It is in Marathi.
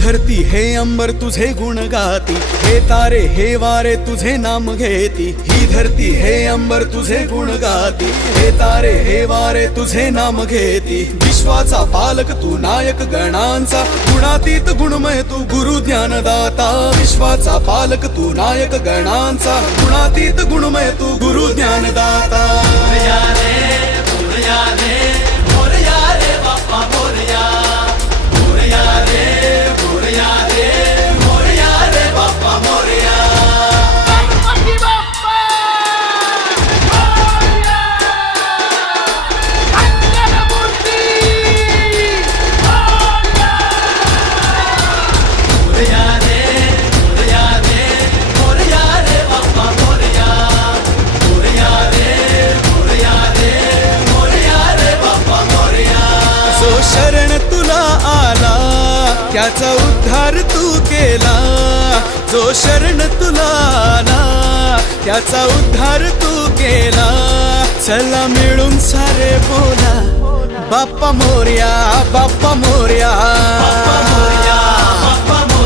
धरती हे अंबर तुझे गुण गाती, हे तारे हे वारे तुझे नाम घेती। ही धरती हे अंबर तुझे गुण गाती, हे तारे हे वारे तुझे नाम घेती। विश्वाचा पालक तू नायक गणांचा, गुणातीत गुणमय तू गुरु ज्ञानदाता। विश्वाचा पालक तू नायक गणांचा, गुणातीत गुणमय तू गुरु ज्ञानदाता। मोरया रे मोरया रे मोरया रे बाप्पा मोरया, मोरया रे मोरया रे मोरया रे बाप्पा मोरया। गणपती बाप्पा मोरया, मंगलमूर्ती मोरया। मोरया रे मोरया रे मोरया रे बाप्पा मोरया, मोरया रे मोरया रे मोरया रे बाप्पा मोरया। जो शरण तुला आला त्याचा उद्धार तू केला, जो शरण तुला आला त्याचा उद्धार तू केला। चला मिळून सारे बोला बाप्पा मोरया, बाप्पा मोरया, बाप्पा मोरया।